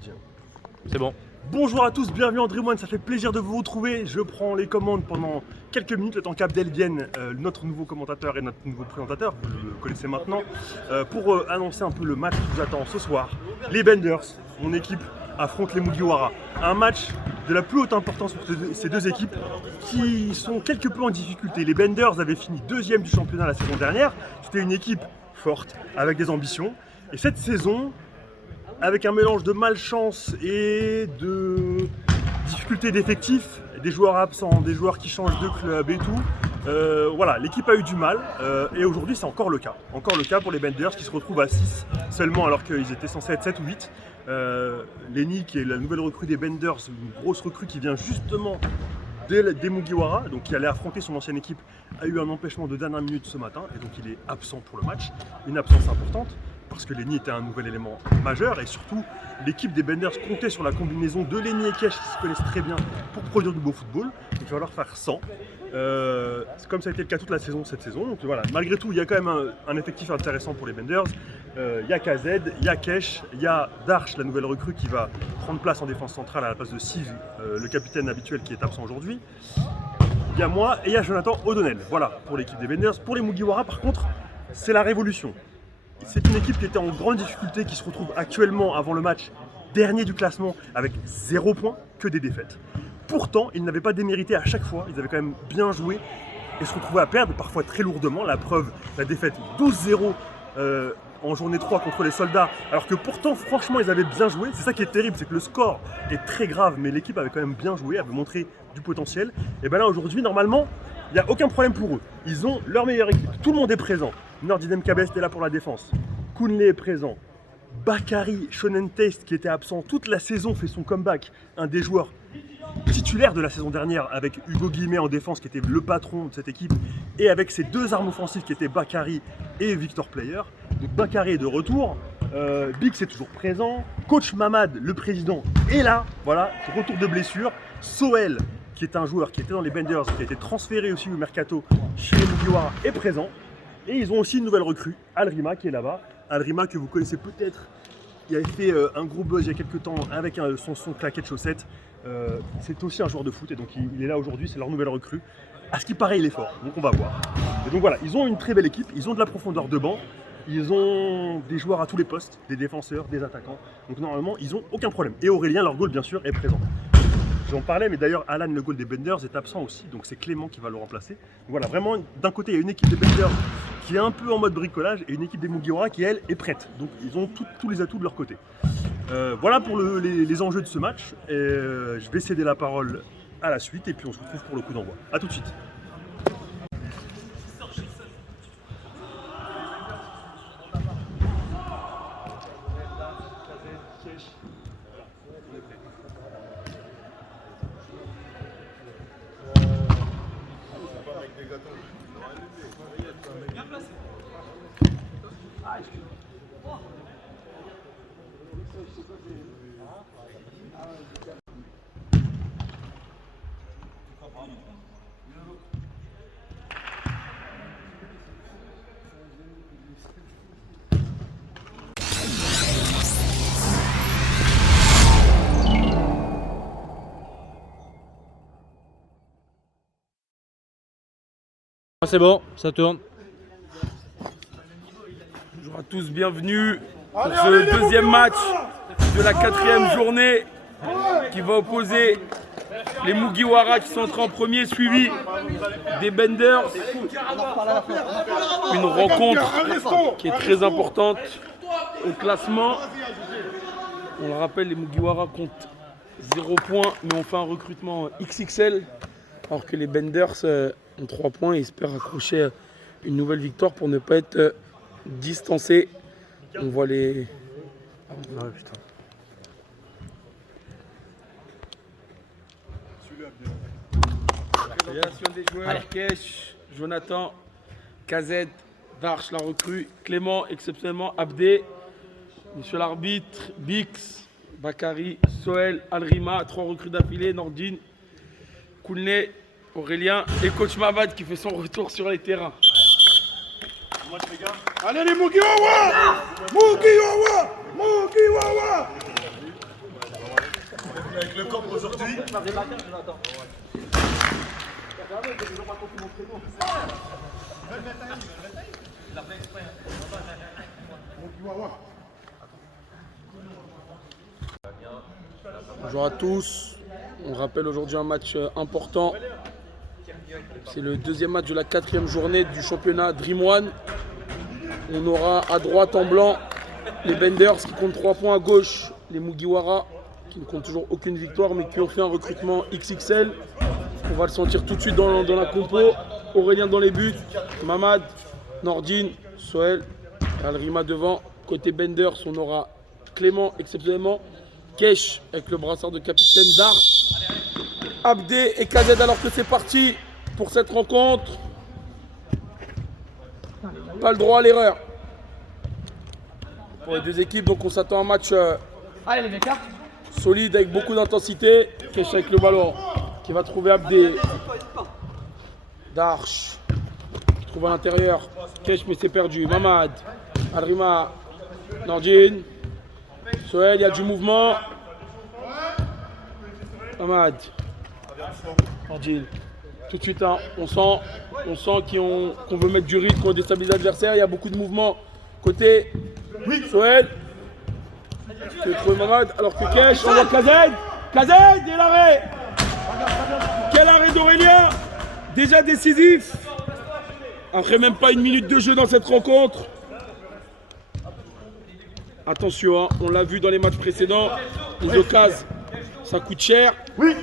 tu me dis. C'est bon. Bonjour à tous, bienvenue en Dream One, ça fait plaisir de vous retrouver. Je prends les commandes pendant quelques minutes, le temps qu'Abdel vienne, notre nouveau commentateur et notre nouveau présentateur, vous le connaissez maintenant, pour annoncer un peu le match qui vous attend ce soir. Les Benders, mon équipe, affrontent les Mugiwara. Un match de la plus haute importance pour ces deux équipes qui sont quelque peu en difficulté. Les Benders avaient fini deuxième du championnat la saison dernière. C'était une équipe forte, avec des ambitions. Et cette saison, avec un mélange de malchance et de difficultés d'effectifs, des joueurs absents, des joueurs qui changent de club et tout, voilà, l'équipe a eu du mal et aujourd'hui c'est encore le cas. Encore le cas pour les Benders qui se retrouvent à 6 seulement alors qu'ils étaient censés être 7 ou 8. Lenny, qui est la nouvelle recrue des Benders, une grosse recrue qui vient justement des Mugiwara, donc qui allait affronter son ancienne équipe, a eu un empêchement de dernière minute ce matin et donc il est absent pour le match. Une absence importante parce que Lenny était un nouvel élément majeur et surtout l'équipe des Benders comptait sur la combinaison de Lenny et Kesh qui se connaissent très bien pour produire du beau football. Donc il va leur faire 100. C'est comme ça a été le cas toute la saison cette saison. Donc voilà, malgré tout, il y a quand même un effectif intéressant pour les Benders. Il y a KZ, il y a Kesh, il y a Darsh, la nouvelle recrue qui va prendre place en défense centrale à la place de Siv, le capitaine habituel qui est absent aujourd'hui. Il y a moi et il y a Jonathan O'Donnell. Voilà pour l'équipe des Benders. Pour les Mugiwara, par contre, c'est la révolution. C'est une équipe qui était en grande difficulté, qui se retrouve actuellement, avant le match, dernier du classement, avec 0 points, que des défaites. Pourtant, ils n'avaient pas démérité à chaque fois, ils avaient quand même bien joué et se retrouvaient à perdre, parfois très lourdement. La preuve, la défaite 12-0 en journée 3 contre les soldats, alors que pourtant, franchement, ils avaient bien joué. C'est ça qui est terrible, c'est que le score est très grave, mais l'équipe avait quand même bien joué, avait montré du potentiel. Et bien là, aujourd'hui, normalement, il n'y a aucun problème pour eux. Ils ont leur meilleure équipe, tout le monde est présent. Nordinem Kabest est là pour la défense. Kunle est présent. Bakary, Shonen Taste, qui était absent toute la saison, fait son comeback. Un des joueurs titulaires de la saison dernière, avec Hugo Guillemet en défense, qui était le patron de cette équipe, et avec ses deux armes offensives qui étaient Bakary et Victor Player. Donc Bakary est de retour. Bix est toujours présent. Coach Mamad, le président, est là. Voilà, retour de blessure. Soel, qui est un joueur qui était dans les Benders, qui a été transféré aussi au Mercato chez les Mugiwara, est présent. Et ils ont aussi une nouvelle recrue, Alrima, qui est là-bas. Alrima que vous connaissez peut-être, il avait fait un gros buzz il y a quelques temps avec son claquet de chaussettes. C'est aussi un joueur de foot et donc il est là aujourd'hui, c'est leur nouvelle recrue. À ce qui paraît, il est fort, donc on va voir. Et donc voilà, ils ont une très belle équipe, ils ont de la profondeur de banc, ils ont des joueurs à tous les postes, des défenseurs, des attaquants. Donc normalement, ils n'ont aucun problème. Et Aurélien, leur goal, bien sûr, est présent. J'en parlais, mais d'ailleurs, Alan, le goal des Benders, est absent aussi, donc c'est Clément qui va le remplacer. Donc voilà, vraiment, d'un côté, il y a une équipe des Benders qui est un peu en mode bricolage et une équipe des Mugiwara qui, elle, est prête. Donc ils ont tous les atouts de leur côté. Voilà pour les enjeux de ce match. Et, je vais céder la parole à la suite et puis on se retrouve pour le coup d'envoi. A tout de suite. C'est bon, ça tourne. Bonjour à tous, bienvenue pour ce deuxième match de la 4e journée qui va opposer les Mugiwara qui sont entrés en premier, suivi des Benders. Une rencontre qui est très importante au classement. On le rappelle, les Mugiwara comptent 0 points, mais on fait un recrutement XXL, alors que les Benders ont 3 points et espèrent accrocher une nouvelle victoire pour ne pas être distancés. On voit les... Ah, putain. Réaction des joueurs, Kesh, Jonathan, KZ, Darsh la recrue, Clément exceptionnellement, Abdé, monsieur l'arbitre, Bix, Bakary, Soel, Alrima, 3 recrues d'affilée, Nordine, Kunle, Aurélien et coach Mamad qui fait son retour sur les terrains. Allez les Mugiwara! Mugiwara! Mugiwara! Bonjour à tous. On rappelle aujourd'hui un match important. C'est le deuxième match de la 4e journée du championnat Dream One. On aura à droite en blanc les Benders qui comptent 3 points, à gauche les Mugiwara qui ne comptent toujours aucune victoire mais qui ont fait un recrutement XXL. On va le sentir tout de suite dans la compo. Aurélien dans les buts, Mamad, Nordine, Soel, Alrima devant. Côté Benders, on aura Clément exceptionnellement, Kesh avec le brassard de capitaine, Darch, Abdé et Kazed, alors que c'est parti pour cette rencontre. Pas le droit à l'erreur pour les deux équipes, donc on s'attend à un match solide avec beaucoup d'intensité. Kesh avec le ballon qui va trouver Abdé, Darch qui trouve à l'intérieur, Kesh mais c'est perdu, Mamad, Alrima, Nordine, Soel, il y a du mouvement. Mamad, Nordine, tout de suite hein, on sent qu'on veut mettre du rythme, qu'on déstabilise l'adversaire, il y a beaucoup de mouvement. Côté Soel, qui va trouver Mamad, alors que Kesh, on voit Kazed et l'arrêt. Quel arrêt d'Aurélien, déjà décisif, après même pas une minute de jeu dans cette rencontre. Attention, hein, on l'a vu dans les matchs précédents, les occasions, ça coûte cher. Oui.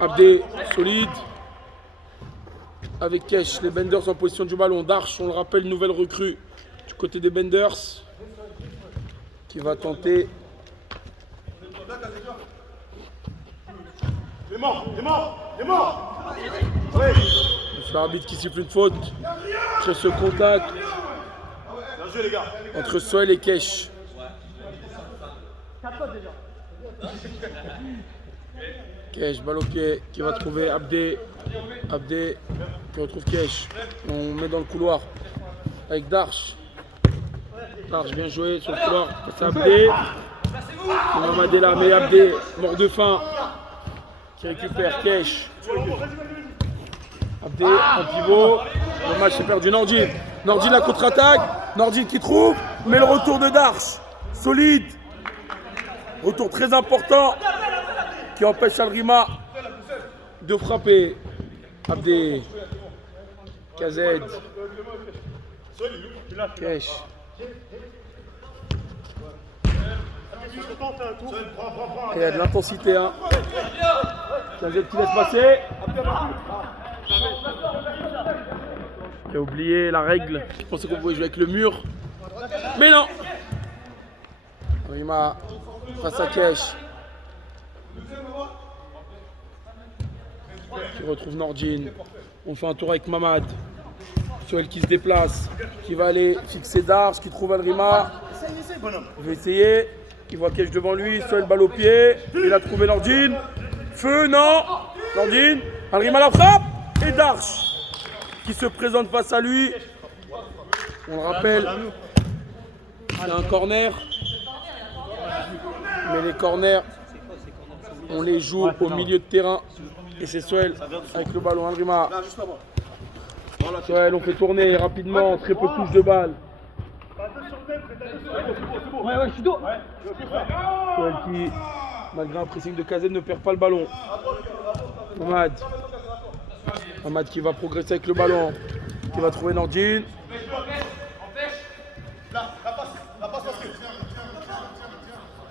Abdé, solide. Avec Kesh, les Benders en position du ballon. Darch, on le rappelle, nouvelle recrue du côté des Benders, qui va tenter. Il est mort. C'est l'arbitre qui siffle une faute. Après ce contact entre Soel et Kesh. Kesh, balle au pied, qui va trouver Abdé. Abdé qui retrouve Kesh. On met dans le couloir avec Darch. Darch bien joué sur le couloir. C'est Abdé. Mamad est là, mais Abdé, mort de faim, qui récupère Kesh. Abdé en pivot. Le match est perdu. Nordine la contre-attaque. Nordine qui trouve, mais le retour de Darch. Solide. Retour très important qui empêche Alrima de frapper. Abdé, Kazed, Kesh. Et il y a de l'intensité. Hein. Kazed qui laisse passer. Qui a oublié la règle. Je pensais qu'on pouvait jouer avec le mur. Mais non. Alrima face à Kesh. Qui retrouve Nordine. On fait un tour avec Mamad. Soel qui se déplace. Qui va aller fixer Darch. Qui trouve Alrima. Il va essayer. Il voit Kesh devant lui. Soel balle au pied. Il a trouvé Nordine. Feu, non. Nordine. Alrima la frappe. Et Darch qui se présente face à lui. On le rappelle. C'est un corner. Mais les corners, on les joue au milieu de terrain. Et c'est Soel avec le ballon. Alrima. Soel, on fait tourner rapidement. Très peu de touches de balle. Ouais, je suis dos. Soel qui, malgré un pressing de Kazed, ne perd pas le ballon. Mamad qui va progresser avec le ballon. Qui va trouver Nordine.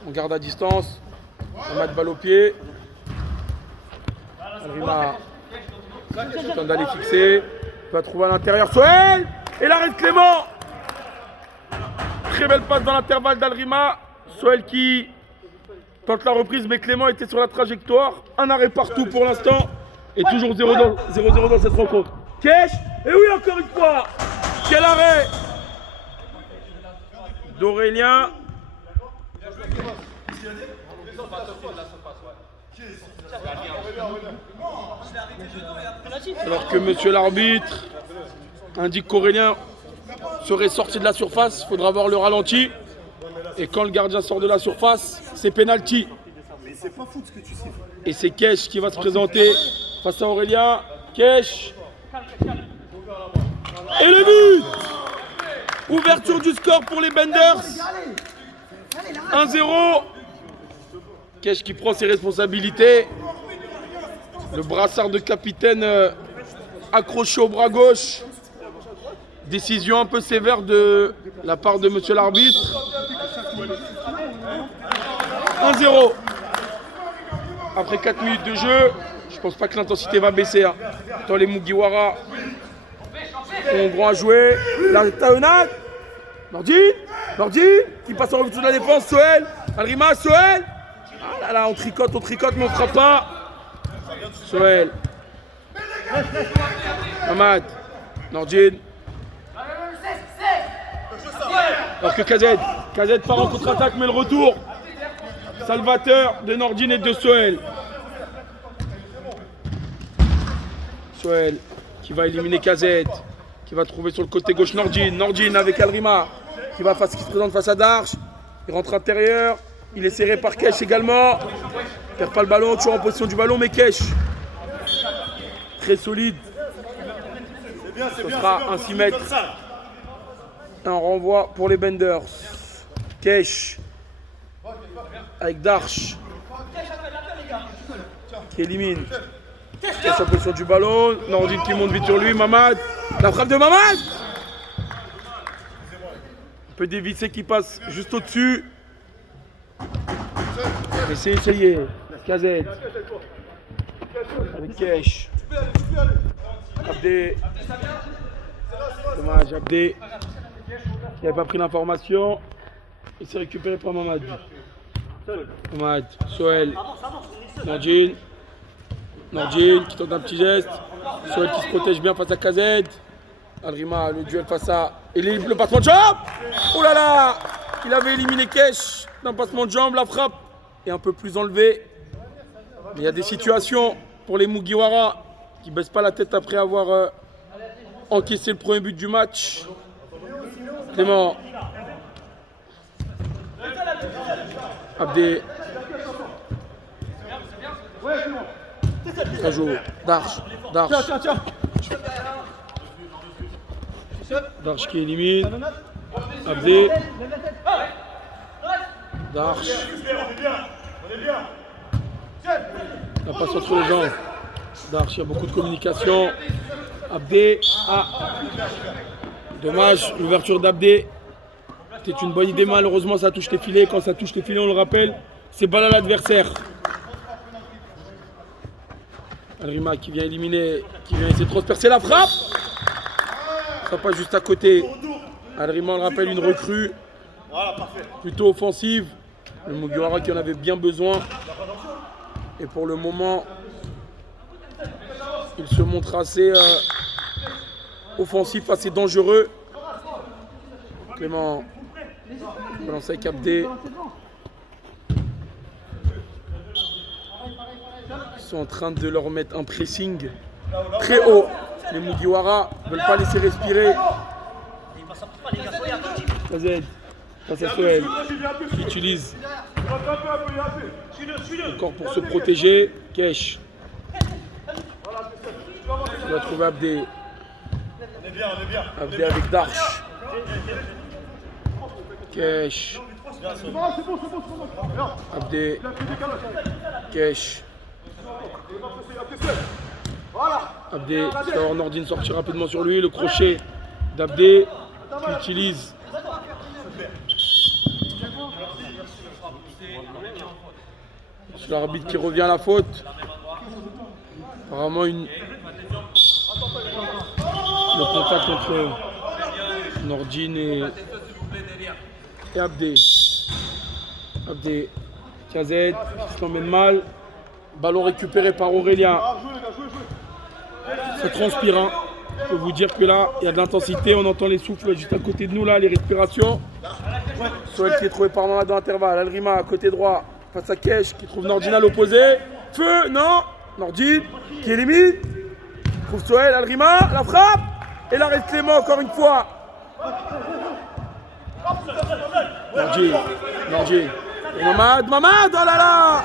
On garde à distance. Mamad balle au pied. Alrima tente d'aller fixer. Il va trouver à l'intérieur. Soel. Et l'arrêt de Clément. Très belle passe dans l'intervalle d'Alrima. Soel qui tente la reprise, mais Clément était sur la trajectoire. Un arrêt partout pour l'instant. Et toujours 0-0 dans cette rencontre. Kesh. Et oui, encore une fois. Quel arrêt d'Aurélien. Alors que monsieur l'arbitre indique qu'Aurélien serait sorti de la surface, il faudra voir le ralenti. Et quand le gardien sort de la surface, c'est penalty. c'est pas fou ce que tu siffles. Et c'est Kesh qui va se présenter face à Aurélien. Kesh. Et le but! Ouverture du score pour les Benders. 1-0. Kesh qui prend ses responsabilités. Le brassard de capitaine accroché au bras gauche. Décision un peu sévère de la part de monsieur l'arbitre. 1-0. Après 4 minutes de jeu, je pense pas que l'intensité va baisser. Hein. Dans les Mugiwara ont droit à jouer. La taonnade. Nordi qui passe en revue de la défense. Soel. Alrima, Soel. Ah là là, on tricote, mais on ne fera pas. Soel. Hamad. Nordin. Alors que KZ part en contre-attaque, mais le retour salvateur de Nordin et de Soel. Soel qui va éliminer KZ, qui va trouver sur le côté gauche Nordin avec Alrima qui se présente face à Darche. Il rentre intérieur, il est serré par Kesh également. Il perd pas le ballon, toujours en position du ballon, mais Kesh très solide. Ce sera un 6 mètres. Un renvoi pour les Benders. Kesh avec Darche qui élimine. Kesh en position du ballon. Nordin qui monte vite sur lui. Mamad. La frappe de Mamad. Un peu dévissé qui passe juste au-dessus. Mais c'est essayé. Kazet. Avec Kesh. Abdé. Dommage, Abdé. Qui n'avait pas pris l'information. Il s'est récupéré par Mamad. Mamad, Soel. Nordin qui tente un petit geste. Soel qui se protège bien face à KZ. Alrima, le duel face à. Et le passement de jambe. Oh là là. Il avait éliminé Kesh d'un passement de jambe. La frappe est un peu plus enlevée. Mais il y a des situations pour les Mugiwara qui ne baissent pas la tête après avoir encaissé le premier but du match. Clément. Abdé. Ça joue. Darche. Darche qui élimine. Abdé. Darche. La passe entre les jambes. Darche, il y a beaucoup de communication. Abdé. Ah. Dommage, l'ouverture d'Abdé. C'était une bonne idée, malheureusement ça touche tes filets. Quand ça touche tes filets, on le rappelle, c'est balle à l'adversaire. Alrima qui vient éliminer, qui vient essayer de transpercer la frappe. Ça passe juste à côté. Alrima, on le rappelle, une recrue plutôt offensive. Le Mugiwara qui en avait bien besoin. Et pour le moment, il se montre assez offensif, assez dangereux. Clément balance avec Abdé. Ils sont en train de leur mettre un pressing très haut. Les Mugiwara ne veulent pas laisser respirer. KZ face à Soel qui utilise encore pour se protéger. Kesh. Il va trouver Abdé. Abdé avec Darche. Kesh. Abdé. Kesh. Abdé. Alors Nordin sortit rapidement sur lui. Le crochet d'Abdé qui utilise. C'est l'arbitre qui revient à la faute. Apparemment le contact entre Nordin et Abdé. Abdé. KZ qui se l'emmène mal. Ballon récupéré par Aurélien. Ça transpire. Hein. Je peux vous dire que là, il y a de l'intensité. On entend les souffles juste à côté de nous, là, les respirations. Soel qui est trouvé par Mamad dans l'intervalle. Alrima à côté droit face à Kesh qui trouve Nordin à l'opposé. Feu, non. Nordin qui élimine. Trouve Soel, Alrima, la frappe. Et l'arrêt de Clément encore une fois. Nordin. Et Mamad, oh là là.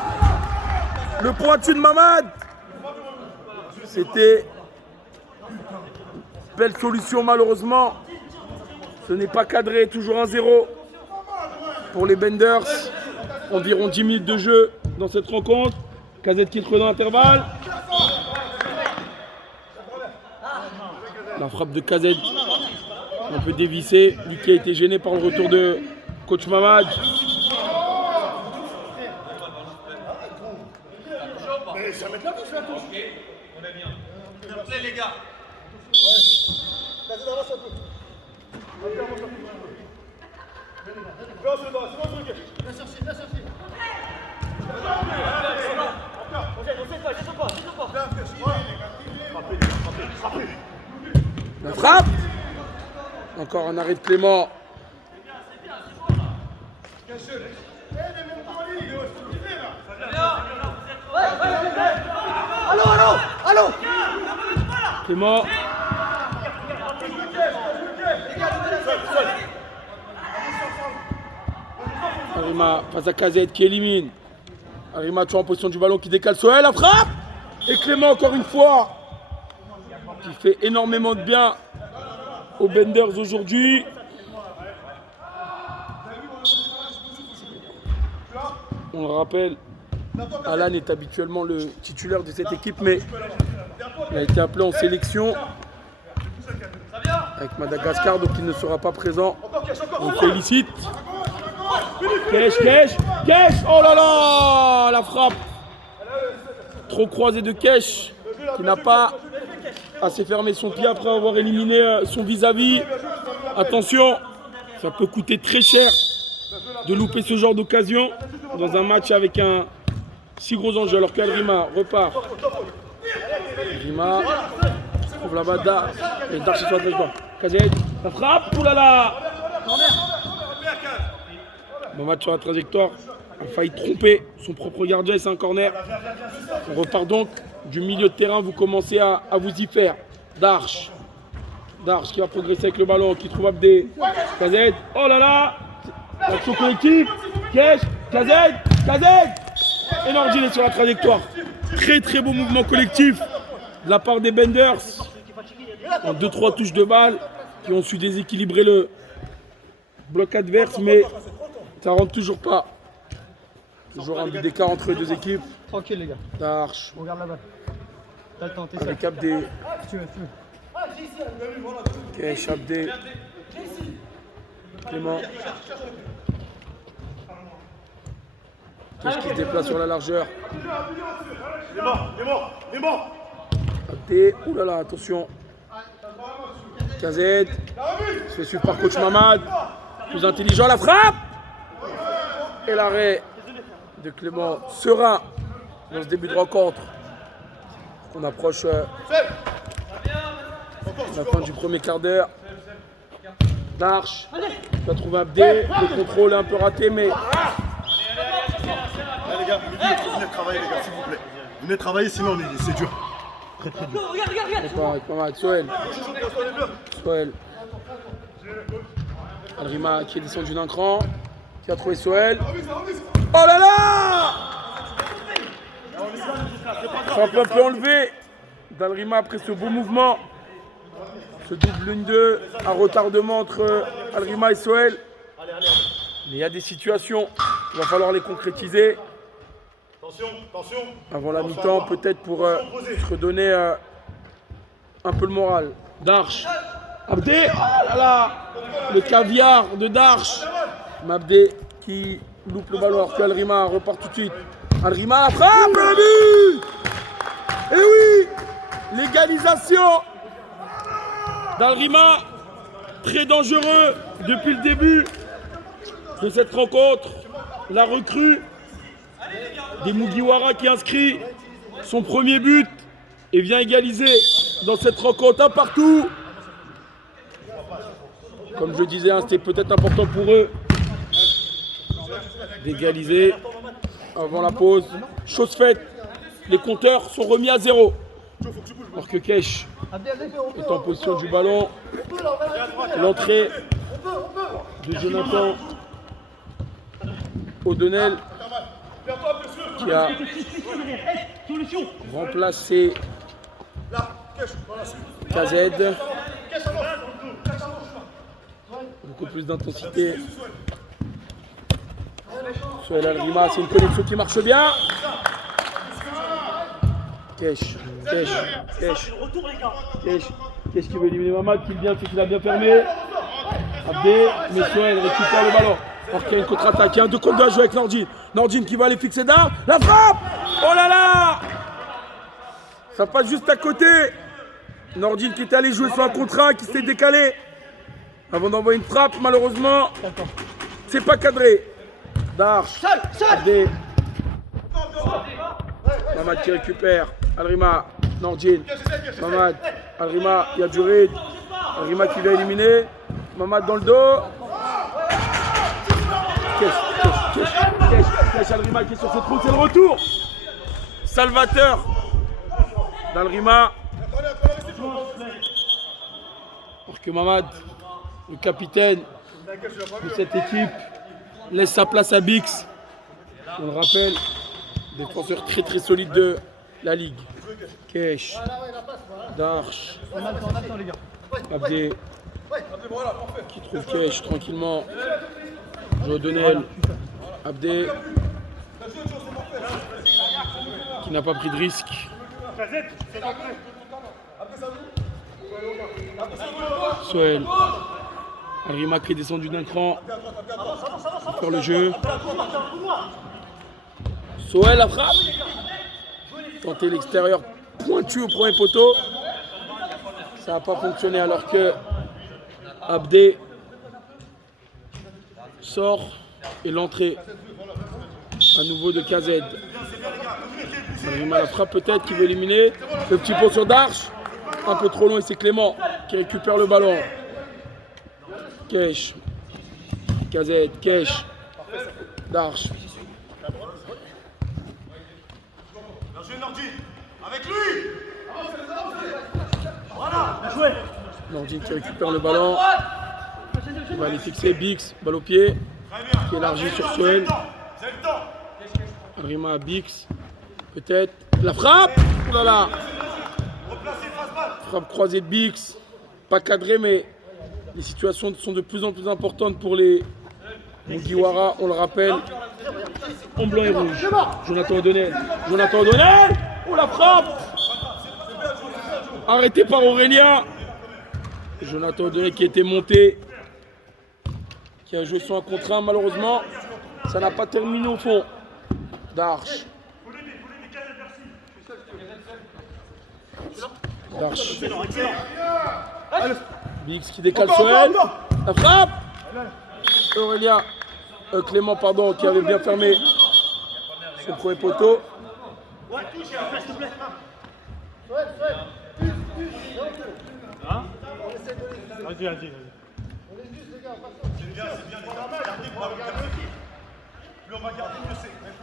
Le pointu de Mamad. C'était belle solution malheureusement. Ce n'est pas cadré, toujours 1-0 pour les Benders. Environ 10 minutes de jeu dans cette rencontre. Kazet qui trouve dans l'intervalle. La frappe de Kazet un peu dévissée. Liké a été gêné par le retour de coach Mamad. Les gars. La frappe. Encore un arrêt de Clément. Allô. Clément. Arima face à Kazet qui élimine. Arima toujours en position du ballon qui décale Soel. La frappe. Et Clément encore une fois. Qui fait énormément de bien aux Benders aujourd'hui. On le rappelle, Alan est habituellement le titulaire de cette équipe, mais il a été appelé en sélection avec Madagascar, donc il ne sera pas présent. On le félicite. Kesh. Oh là là, la frappe. Trop croisé de Kesh, qui n'a pas assez fermé son pied après avoir éliminé son vis-à-vis. Attention, ça peut coûter très cher de louper ce genre d'occasion dans un match avec un si gros enjeu. Alors qu'Alrima repart. Alrima trouve là-bas Dar. Et Dar sur la trajectoire. Kazet, la frappe. Oh là là. Bon match sur la trajectoire. A failli tromper son propre gardien et c'est un corner. On repart donc du milieu de terrain. Vous commencez à vous y faire. Darche qui va progresser avec le ballon, qui trouve Abdé. Kazet. Oh là là. L'action collective. Kesh. Kazet. Énorme gilet sur la trajectoire. Très beau mouvement collectif de la part des Benders. En 2-3 touches de balle qui ont su déséquilibrer le bloc adverse, mais ça rentre toujours pas. Toujours un but d'écart entre les deux équipes. Tranquille les gars. Darche. Regarde la balle. T'as le temps, t'es Avec Abdé. tu veux. Kesh, Abdé. Clément. Kesh qui se déplace sur la largeur. Il est mort. Abdé. Ouh là là, attention. Kazet. Se fait suivre par coach Mamad. Plus intelligent, la frappe. Et l'arrêt de Clément serein dans ce début de rencontre. On approche la fin du premier quart d'heure. Darche va trouver Abdé. Le contrôle est un peu raté, mais Les gars, venez travailler les gars, s'il vous plaît. Venez travailler, sinon c'est dur. Très dur. avec Mamad. Soel. Alrima qui est descendu d'un cran. Qui a trouvé Soel. Oh là là! Frappe un peu enlevé d'Alrima après ce beau mouvement. Ce double 1-2, un retardement entre Alrima et Soel. Mais il y a des situations, il va falloir les concrétiser. Attention. Avant la mi-temps, peut-être pour se redonner un peu le moral. Darche. Abdé, oh là là! Le caviar de Darche. Mabdé qui loupe le ballon alors que Alrima repart tout de suite. Alrima la frappe, le but! Et oui! L'égalisation d'Alrima, très dangereux depuis le début de cette rencontre. La recrue des Mugiwara qui inscrit son premier but et vient égaliser dans cette rencontre un partout. Comme je disais, c'était peut-être important pour eux d'égaliser avant la pause. Chose faite, les compteurs sont remis à 0. Alors que Kesh est en position du ballon. L'entrée de Jonathan O'Donnell qui a remplacé KZ. Beaucoup plus d'intensité. Soel Al-Rima, c'est une connexion qui marche bien. Kesh qui veut éliminer Mamad, qui l'a bien fermé. Abdé, mais Soel récupère le ballon. Alors qu'il y a une contre-attaque, il y a un 2 contre 2 à jouer avec Nordine. Nordine qui va aller fixer d'art. La frappe! Oh là là! Ça passe juste à côté. Nordine qui était allé jouer sur un contre-1, qui s'est décalé. Avant d'envoyer une frappe, malheureusement, c'est pas cadré. Darche, Abdé. Mamad qui récupère. Al-Rima, Nordine. Mamad, Al-Rima, il y a du rythme. Al-Rima qui va éliminer. Mamad dans le dos. Kesh Al-Rima qui est sur cette route, c'est le retour. Salvateur d'Al-Rima. Alors que Mamad, le capitaine de cette équipe, laisse sa place à Bix. On le rappelle, défenseur très très solide de la Ligue. Kesh, Darche, Abdé, qui trouve Kesh tranquillement. O'Donnell, Abdé, qui n'a pas pris de risque. Soel, Al-Rima qui est descendu d'un cran. Encore le jeu. Soel la frappe. Tenter l'extérieur pointu au premier poteau. Ça n'a pas fonctionné alors que Abdé sort et l'entrée à nouveau de KZ. Al-Rima la frappe peut-être qui veut éliminer. Le petit pot sur Darche. Un peu trop long et c'est Clément qui récupère le ballon. Kesh. KZ. Kesh. Darche. Avec lui. Nordine qui récupère le ballon. Il va aller fixer Bix. Balle au pied. Qui élargit sur Soel. Al-Rima à Bix. Peut-être. La frappe. Oh là là. Frappe croisée de Bix. Pas cadré, mais les situations sont de plus en plus importantes pour les Mugiwara. On le rappelle. En blanc et rouge. Jonathan O'Donnell. Oh la frappe. Arrêté par Aurélien. Jonathan O'Donnell qui était monté. Qui a joué sur un contre 1. Malheureusement, ça n'a pas terminé au fond. Darche. Bix qui décale Soel. La frappe. Aurélien. Clément, pardon, qui avait bien fermé son premier poteau. Vas-y.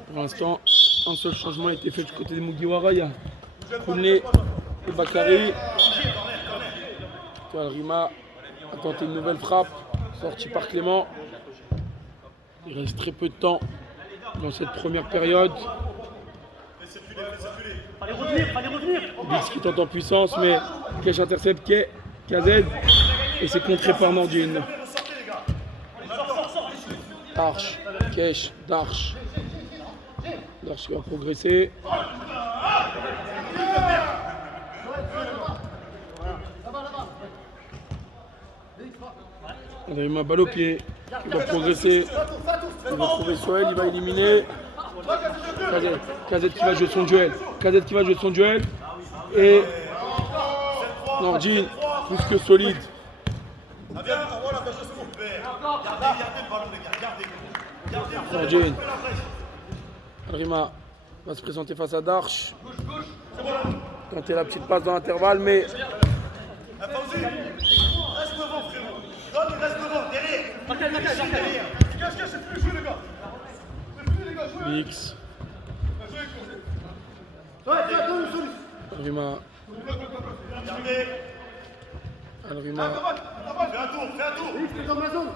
Pour l'instant, un seul changement a été fait du côté des Mugiwara. Il y a Kouné et Bakary. Al-Rima a tenté une nouvelle frappe, sortie par Clément. Il reste très peu de temps dans cette première période. Fallait revenir. Bix qui tente en puissance, mais Kesh intercepte KZ et c'est contré par Nordine. Darche, Kesh, Darche. Darche qui va progresser. Al-Rima balle au pied. Il va progresser. Il va trouver Soel, il va éliminer. KZ qui va jouer son duel. Et Nordine, plus que solide. Nordine. Al-Rima va se présenter face à Darche. Tenter la petite passe dans l'intervalle, mais Bix. Al-Rima. Fais un tour.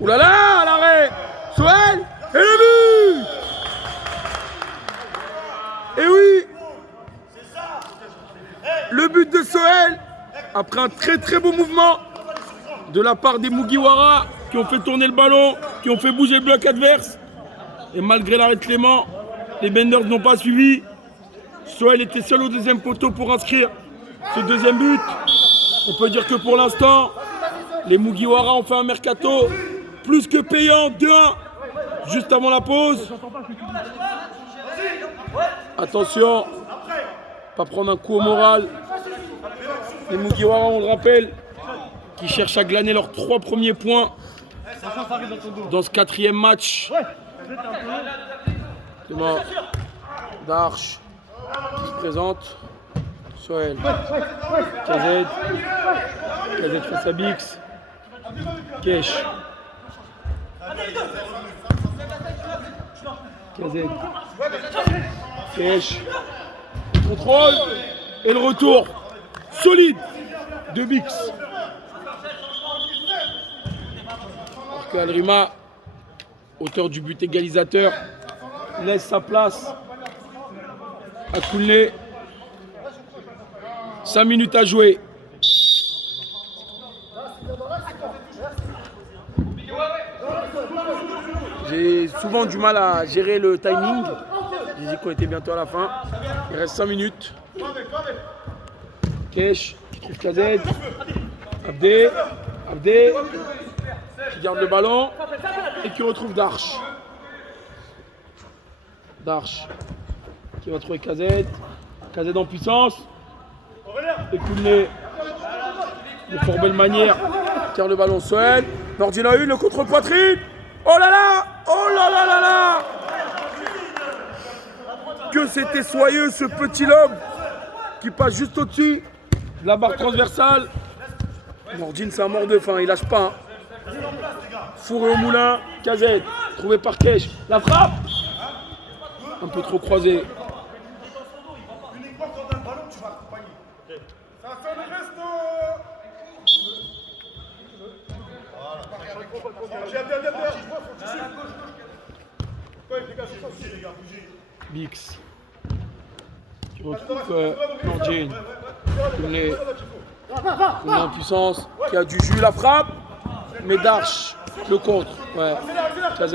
Ouh là là, à l'arrêt. Soel et le but. Et oui, le but de Soel, après un très beau mouvement de la part des Mugiwara qui ont fait tourner le ballon, qui ont fait bouger le bloc adverse. Et malgré l'arrêt de Clément, les Benders n'ont pas suivi. Soel était seul au deuxième poteau pour inscrire ce deuxième but. On peut dire que pour l'instant, les Mugiwara ont fait un mercato plus que payant, 2-1, juste avant la pause. Attention, pas prendre un coup au moral. Les Mugiwara, on le rappelle, qui cherchent à glaner leurs 3 premiers points dans ce 4e match. C'est mort. Darche qui se présente. Soel. KZ. KZ face à Bix. Kesh. KZ. Kesh. Contrôle. Et le retour solide de Bix. Alors que Alrima, auteur du but égalisateur, laisse sa place à Koulé. 5 minutes à jouer. J'ai souvent du mal à gérer le timing. J'ai dit qu'on était bientôt à la fin. Il reste 5 minutes. Kesh qui trouve KZ. Abdé qui garde le ballon et qui retrouve Darche. Darche qui va trouver KZ. KZ en puissance. Et Koulé de fort belle manière tire le ballon Soel. Nordine a eu le contre-poitrine. Oh là là! Oh là là là là! Que c'était soyeux ce petit lobe qui passe juste au-dessus de la barre transversale. Nordine c'est un mort de faim, il lâche pas. Hein. Fourré au moulin, KZ, trouvé par Kesh. La frappe! Un peu trop croisé. Bix qui retrouve Nordine. Koulé en puissance, qui a du jus, la frappe, mais Darche le contre. Ouais, KZ.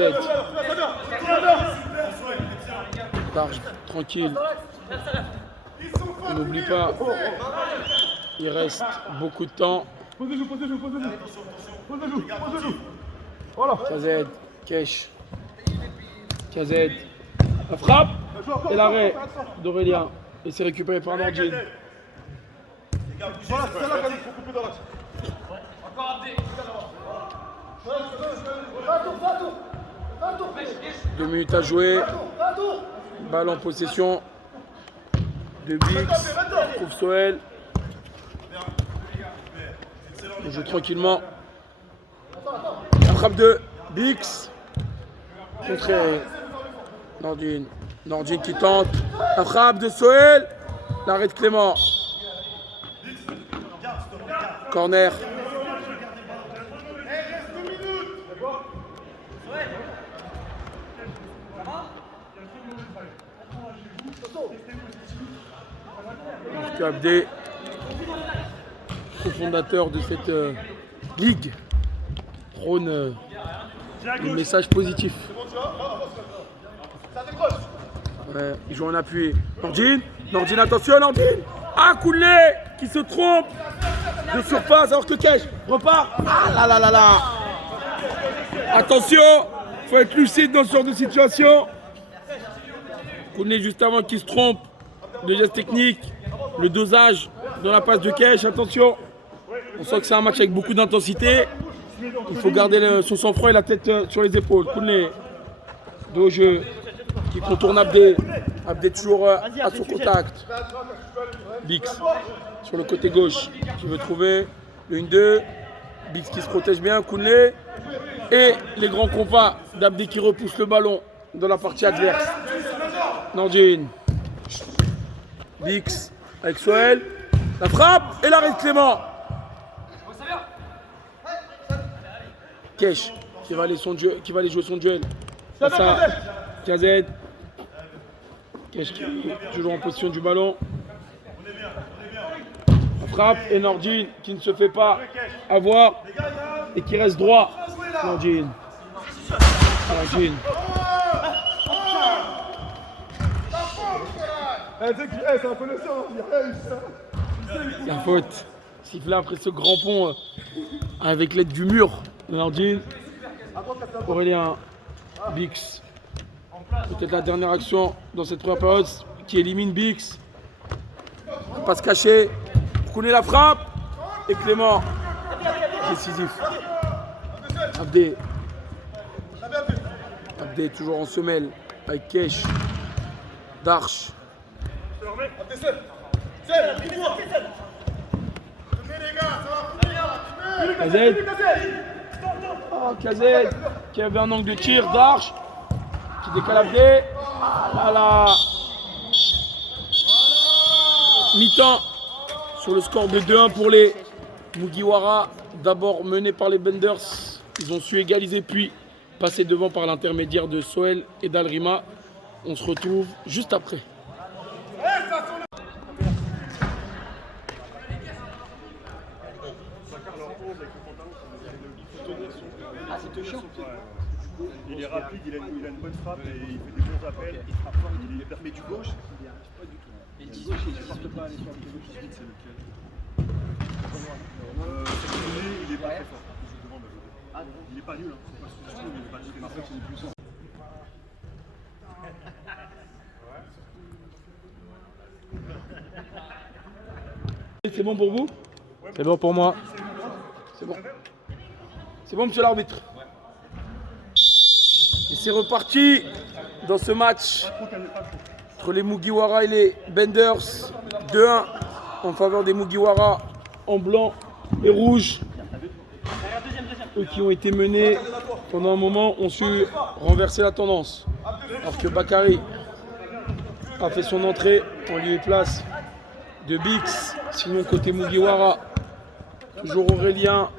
Darche tranquille. On n'oublie pas, il reste beaucoup de temps. KZ, Kesh. KZ. La frappe et l'arrêt d'Aurélien. Et c'est récupéré par Nordine. 2 minutes à jouer. Balle en possession de Bix. Trouve Soel. On joue tranquillement. La frappe de Bix. Contré. Nordine. Nordine qui tente. La frappe de Soel. L'arrêt de Clément. Corner. Abdé, cofondateur de cette ligue, prône un message positif. Ouais, il joue en appui. Nordine, attention Nordine. Ah, Koulé qui se trompe de surface alors que Kesh repart. Ah là là là là. Attention, il faut être lucide dans ce genre de situation. Koulé juste avant qu'il se trompe de geste technique. Le dosage dans la passe de Kesh, attention. On sent que c'est un match avec beaucoup d'intensité. Il faut garder son sang-froid et la tête sur les épaules. Koulé, dos au jeu, qui contourne Abdé. Abdé toujours à son contact. Bix sur le côté gauche qui veut trouver le 1-2. Bix qui se protège bien, Koulé. Et les grands compas d'Abdé qui repousse le ballon dans la partie adverse. Nordine. Bix avec Soel. La frappe et l'arrêt de Clément. Kesh qui va aller jouer son duel. C'est ça. KZ. Kesh qui est toujours en position du ballon. La frappe et Nordine qui ne se fait pas avoir et qui reste droit. Nordine. La faute. Sifflé après ce grand pont avec l'aide du mur de Nordine. Aurélien Bix. Peut-être la dernière action dans cette première période qui élimine Bix. Passe cachée. Couler la frappe. Et Clément. Décisif. Abdé toujours en semelle avec Kesh. Darche. KZ. Oh, KZ qui avait un angle de tir. Darche qui décale Abdé. Voilà. Mi-temps sur le score de 2-1 pour les Mugiwara. D'abord menés par les Benders. Ils ont su égaliser puis passer devant par l'intermédiaire de Soel et d'Alrima. On se retrouve juste après. Il est rapide, il a une bonne frappe et il fait des bons appels. Il frappe fort, il est permet du gauche. Il n'y arrive pas du tout. Et le 18, il ne supporte pas aller sur le gauche. C'est lequel il est pas très fort. Je demande à jouer. Il n'est pas nul. Hein. C'est pas ce que je trouve, il n'est pas nul. Mais en fait, il est puissant. C'est bon pour vous? C'est bon pour moi. C'est bon. C'est bon, monsieur l'arbitre. Et c'est reparti dans ce match entre les Mugiwara et les Benders. 2-1 en faveur des Mugiwara en blanc et rouge. Eux qui ont été menés pendant un moment ont su renverser la tendance. Alors que Bakary a fait son entrée en lieu et place de Bix. Sinon côté Mugiwara, toujours Aurélien.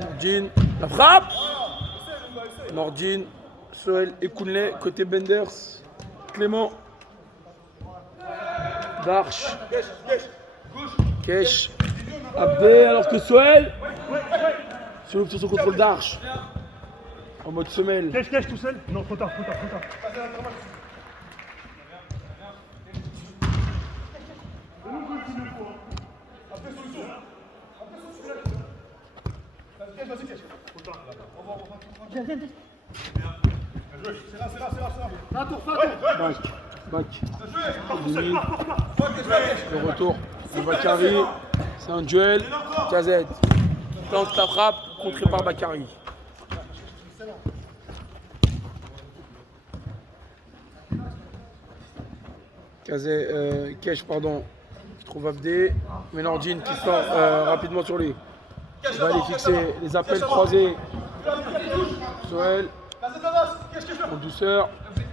Nordine, la frappe. Nordine, Soel et Kounlé. Côté Benders, Clément. Darche. Kesh. Abdé, alors que Soel se loupe sur son contrôle d'Arche. En mode semelle. Cache tout seul. Non, trop tard. Bac. Le retour de Bakary. C'est un duel. KZ. Plante la frappe, contré par Bakary. Kesh, pardon, qui trouve Abdé. Mais Nordine qui sort rapidement sur lui. Il va aller fixer les appels croisés. Soel. En douceur.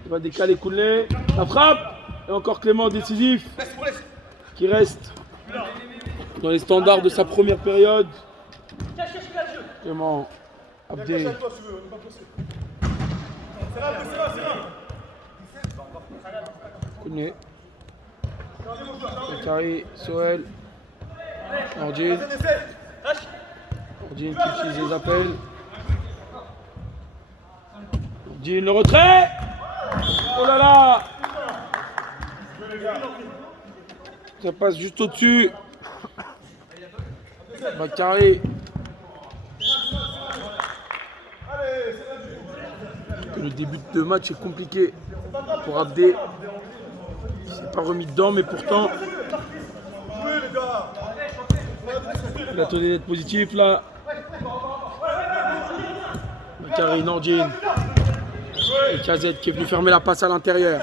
Il va décaler Kounlé. La frappe. Et encore Clément décisif. Qui reste dans les standards de sa première période. Clément. Abdé. Kounlé. Bakary, Soel. Nordine. Nordine qui utilise les appels. Nordine, le retrait. Oh là là. Ça passe juste au-dessus. Bakary. Le début de match est compliqué pour Abdé. Il s'est pas remis dedans, mais pourtant il a tenté d'être positif là. Bakary, Nordine. Et KZ qui est venu fermer la passe à l'intérieur.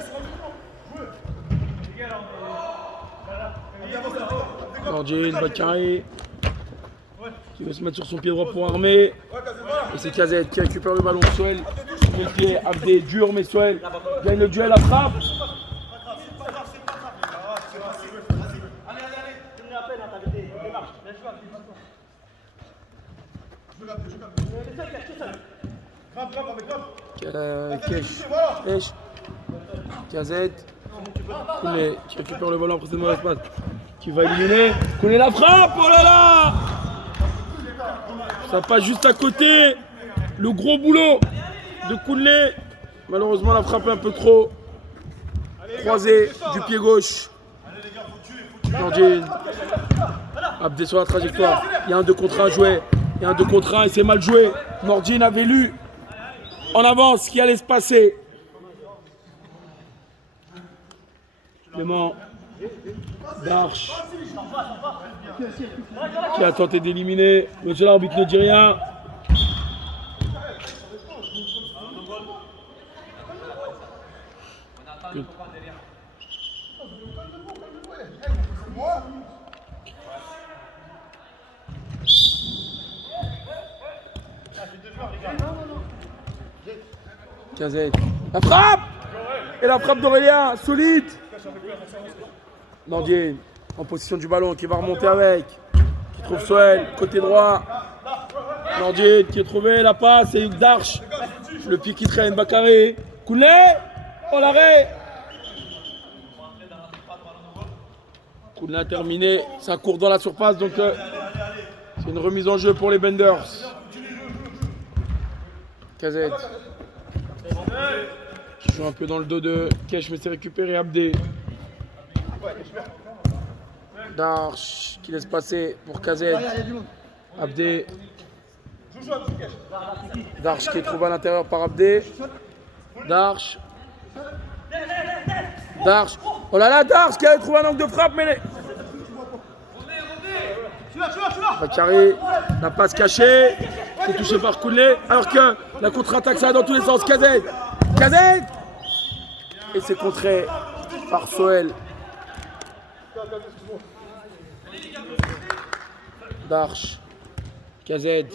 Nordine, Bakary qui veut se mettre sur son pied droit pour armer. Et c'est KZ qui récupère le ballon. Soel, le pied, Abdé dur, mais Soel gagne le duel, la frappe. Kesh. Kazet. Koulé qui récupère le ballon après cette mauvaise passe. Qui va éliminer. Koulé la frappe. Oh là là. Ça passe juste à côté. Le gros boulot de Koulé. Malheureusement la frappe est un peu trop croisée du pied gauche. Nordine. Abdé sur la trajectoire. Il y a un 2 contre 1 joué. Il y a un 2 contre 1 et c'est mal joué. Nordine avait lu en avance ce qui allait se passer. Clément Darche qui a tenté d'éliminer. Monsieur l'arbitre ne dit rien. Kazet. La frappe. Et la frappe d'Aurélien, solide. Nordier en position du ballon qui va remonter avec. Qui trouve Soel, côté droit. Nordier qui est trouvé, la passe et Darche. Le pied qui traîne, Bakary. Koulé. Oh l'arrêt. Koulé a terminé, ça court dans la surface donc c'est une remise en jeu pour les Benders. Kazet. Qui joue un peu dans le dos de Kesh mais c'est récupéré Abdé. Darche qui laisse passer pour Kazet. Abdé. Darche qui est trouvé à l'intérieur par Abdé. Darche. Oh là là, Darche qui avait trouvé un angle de frappe mais... Bakary, la passe cachée. C'est touché par Koulé. Alors que la contre-attaque ça va dans tous les sens. Kazet. Et c'est contré par Soel. Darche. Kazet.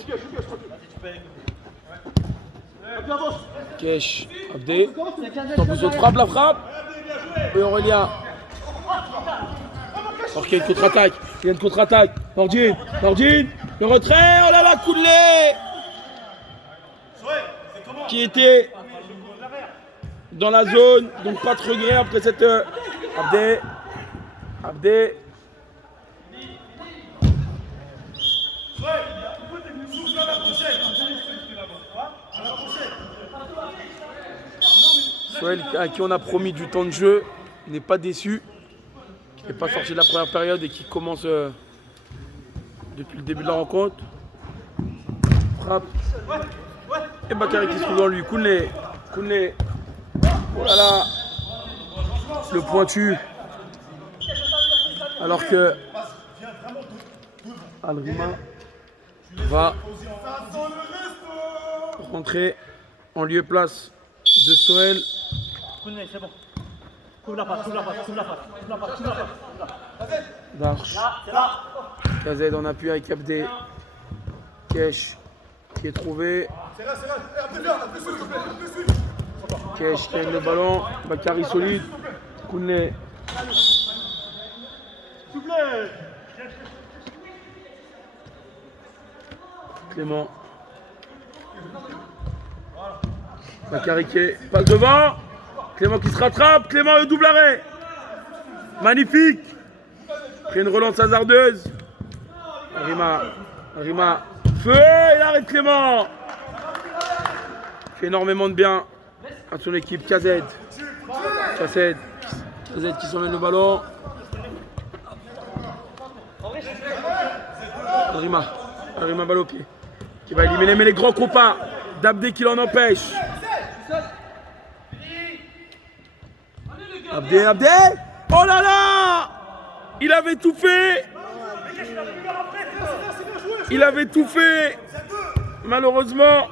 Kesh. Abdé. En plus de frappe, la frappe. Et Aurélien. Alors qu'il y a une contre-attaque. Nordine. Le retrait. Oh là là, Koulé. Qui était dans la zone. Donc pas de regret après cette... Abdé. Soel à qui on a promis du temps de jeu n'est pas déçu, qui n'est pas sorti de la première période et qui commence depuis le début de la rencontre. Frappe. Et Bakary qui se trouve dans lui. Koulé. Oh là là. Le pointu. Alors que Al-Rima va rentrer en lieu et place de Soel. C'est bon. Couvre la passe. Darche. Kazed en appui avec Abdé. Kesh qui est trouvé. Kesh qui gagne le ballon. Bakary solide. Koulé. Clément. Bakary qui passe devant. Clément qui se rattrape. Clément le double arrêt. Magnifique. Après une relance hasardeuse. Rima. Feu. Il arrête Clément. Fait énormément de bien à son équipe. Kazet qui s'emmène le ballon. Rima balle au pied. Qui va éliminer mais les grands copains d'Abdé qui l'en empêche. Abdé. Oh là là. Il avait tout fait. Malheureusement,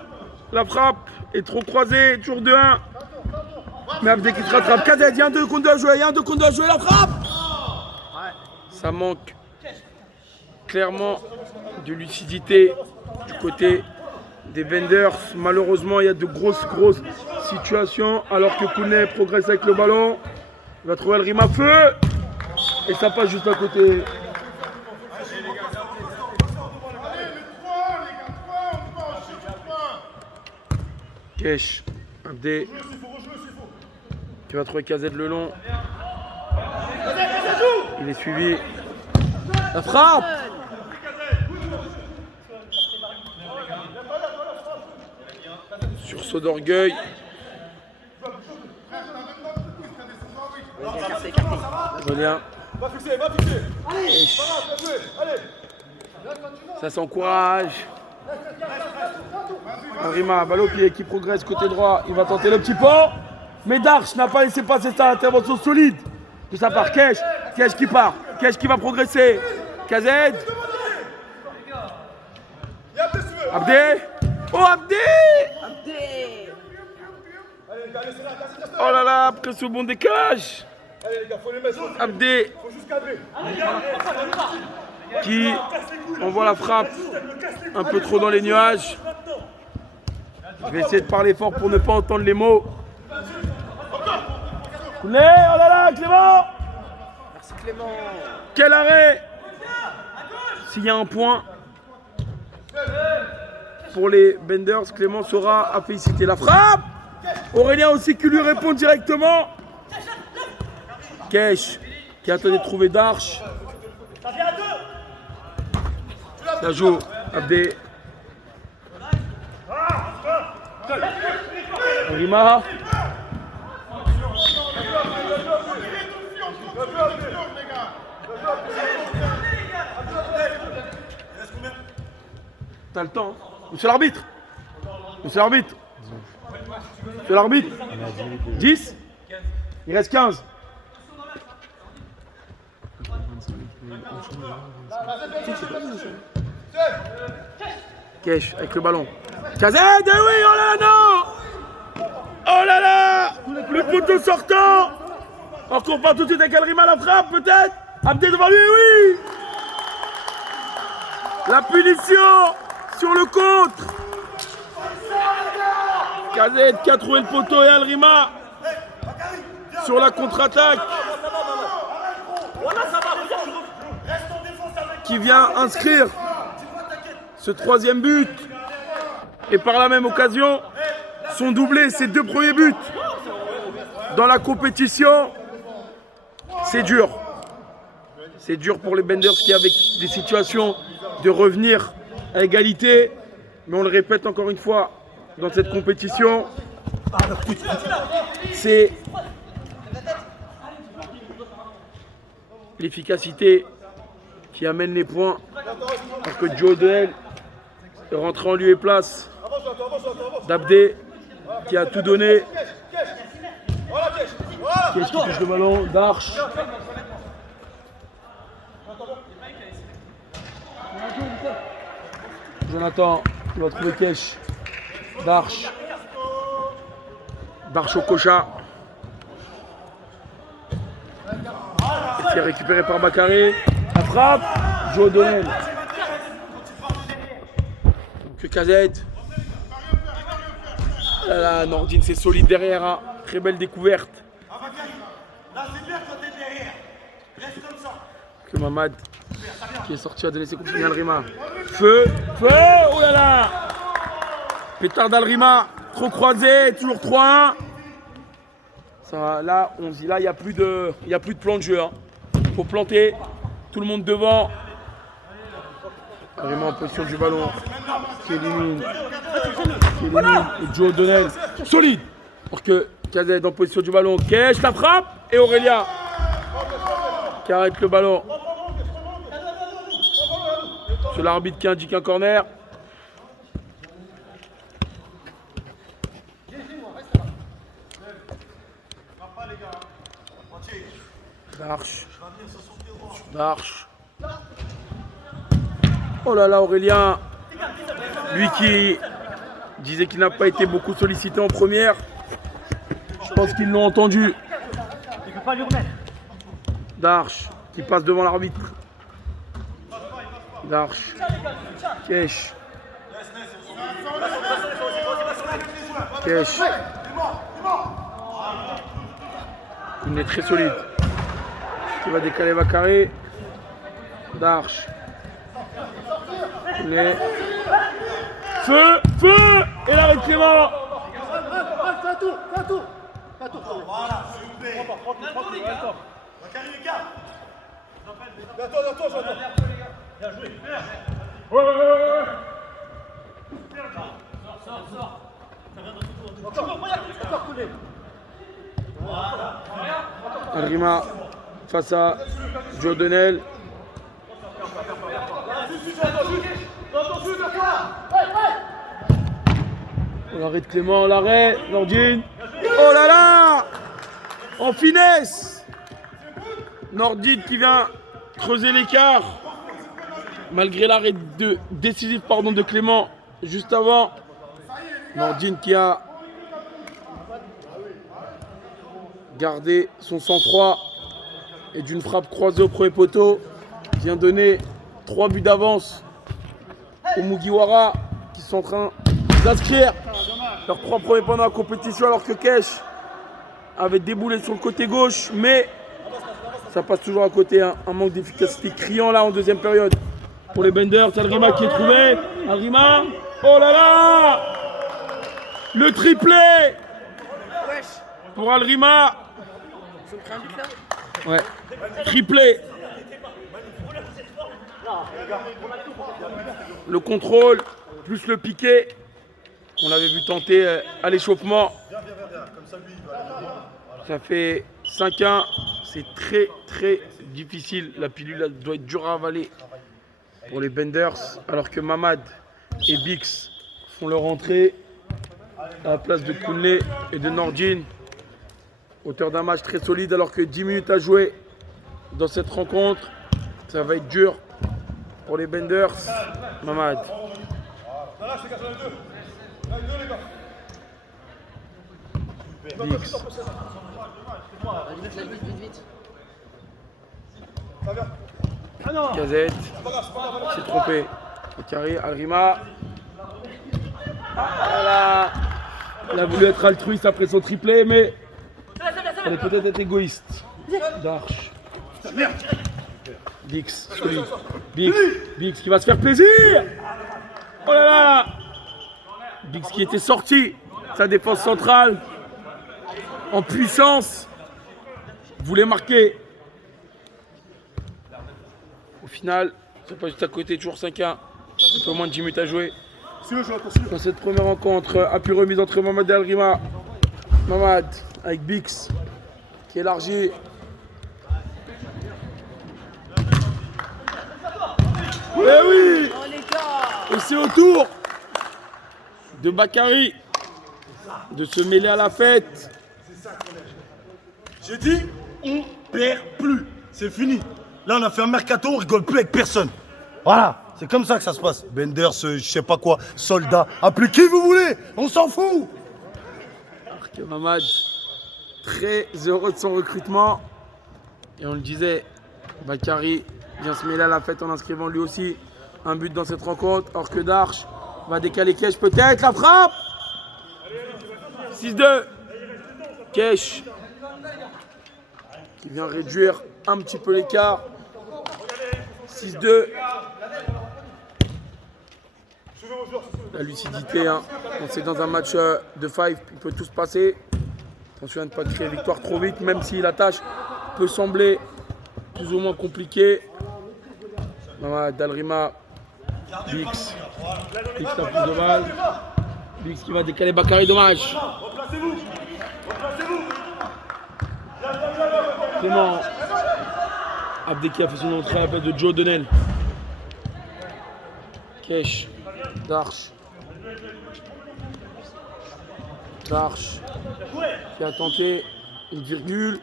la frappe est trop croisée, toujours 2-1. Mais Abdé qui se rattrape. Kazet, il y a un 2 contre 2 à jouer, la frappe. Ça manque clairement de lucidité du côté des Benders. Malheureusement, il y a de grosses situations alors que Koulé progresse avec le ballon. Il va trouver Al-Rima feu et ça passe juste à côté. Kesh, Abdé, qui va trouver KZ le long. Il est suivi. La frappe. Sursaut d'orgueil. Julien. Ça s'encourage. Rima, balle au pied qui progresse côté droit. Il va tenter le petit pont. Mais Darche n'a pas laissé passer sa intervention solide. De sa part, Kesh. Kesh qui part. Kesh qui va progresser. KZ. Abdé. Oh Abdé. Oh là là, après ce bon décalage. Abdé qui envoie la frappe un peu trop dans les nuages. Je vais essayer de parler fort pour ne pas entendre les mots. Coulé, oh là là, Clément. Merci Clément. Quel arrêt. S'il y a un point pour les Benders, Clément sera à féliciter. La frappe. Aurélien aussi qui lui répond directement. Kesh qui attendait de trouver Darche. Ça joue Abdé. Rima. T'as le temps, hein. Monsieur l'arbitre. Monsieur l'arbitre. Monsieur l'arbitre. 10. Il reste 15. Kesh avec le ballon. KZ, eh oui, oh là là, non. Oh là là. Le poteau sortant. Encore pas tout de suite avec Elrima, la frappe peut-être. Abdé devant lui, oui. La punition sur le contre. KZ qui a trouvé le poteau et Elrima sur la contre-attaque. Qui vient inscrire ce troisième but et par la même occasion son doublé, ses deux premiers buts dans la compétition. C'est dur. C'est dur pour les Benders qui avaient des situations de revenir à égalité. Mais on le répète encore une fois, dans cette compétition, c'est l'efficacité qui amène les points. Parce que Joe O'Donnell est rentré en lieu et place d'Abdé qui a tout donné. Kesh qui touche le ballon, Darche. Jonathan qui va trouver Kesh. Darche. Darche au Kocha. C'est récupéré par Bakary. La frappe. Joe O'Donnell. Que KZ. Là, Nordine, c'est solide derrière. Hein. Très belle découverte. Que Mamad qui est sorti à laisser continuer Alrima. Feu. Feu. Oh là là. Pétard d'Alrima. Trop croisé. Toujours 3-1. Ça, là, on se dit là, il n'y a plus de plan de jeu. Hein. Faut planter. Tout le monde devant. Alrima en position du ballon. Qui élimine. Et Joe O'Donnell. Solide. Alors que KZ en position du ballon. Kesh la frappe. Et Aurélien qui arrête le ballon. C'est l'arbitre qui indique un corner. Darche. Darche. Oh là là, Aurélien. Lui qui disait qu'il n'a pas été beaucoup sollicité en première. Je pense qu'ils l'ont entendu. Il ne peut pas lui remettre. Darche qui passe devant l'arbitre. Darche. Kesh. Kesh. Il est très solide. Qui va décaler Bakary. Darche. Il est... Feu. Feu. Et l'arrêt de Clément. tour, fais un tour. Fais un tour. Voilà, s'il vous plaît. Bakary, les gars. Attends. Bien joué. Encore couler. Alrima face à Jordanel. L'arrêt de Clément, l'arrêt, Nordine. Oh là là! En finesse! Nordine qui vient creuser l'écart. Malgré l'arrêt décisif de Clément juste avant. Nordine qui a gardé son sang-froid et d'une frappe croisée au premier poteau vient donner 3 buts d'avance aux Mugiwara qui sont en train d'inscrire leurs 3 premiers points dans la compétition alors que Kesh avait déboulé sur le côté gauche, mais ça passe toujours à côté, hein. Un manque d'efficacité criant là en deuxième période pour les Benders. Alrima qui est trouvé, Alrima, oh là là, le triplé pour Alrima. Ouais, triplé. Le contrôle plus le piqué qu'on l'avait vu tenter à l'échauffement. Ça fait 5-1. C'est très difficile. La pilule doit être dure à avaler pour les Benders. Alors que Mamad et Bix font leur entrée à la place de Kounlé et de Nordine. Auteur d'un match très solide alors que 10 minutes à jouer dans cette rencontre. Ça va être dur pour les Benders. Mamad. Bix. Gazette. S'est trompé. Carré, Alrima. Voilà. Elle a voulu être altruiste après son triplé, mais elle est peut-être être égoïste. Darche. Bix, solide. Bix qui va se faire plaisir. Oh là là. Bix qui était sorti. Sa défense centrale. En puissance. Voulait marquer. Au final, c'est pas juste à côté, toujours 5-1. Un peu moins de 10 minutes à jouer. Dans cette première rencontre, appui remise entre Mamad et Alrima. Mamad avec Bix qui élargit. Eh oui! Et c'est au tour de Bakary de se mêler à la fête. J'ai dit, on perd plus. C'est fini. Là, on a fait un mercato, on rigole plus avec personne. Voilà, c'est comme ça que ça se passe. Benders, je sais pas quoi, soldat, appelez qui vous voulez, on s'en fout. Alors que Mamad, très heureux de son recrutement. Et on le disait, Bakary vient se mêler à la fête en inscrivant lui aussi un but dans cette rencontre. Alors que Darche va décaler Kesh peut-être. La frappe 6-2. Kesh qui vient réduire un petit peu l'écart. 6-2. La lucidité, hein. On sait dans un match de 5, il peut tout se passer. Attention à ne pas créer victoire trop vite, même si la tâche peut sembler plus ou moins compliquée. Mamad, Alrima, Bix. Bix n'a plus de balle. Bix qui va décaler Bakary, dommage. Clément. Abdé qui a fait son entrée à la place de Joe Denel. Kesh. Darche. Darche qui a tenté une virgule.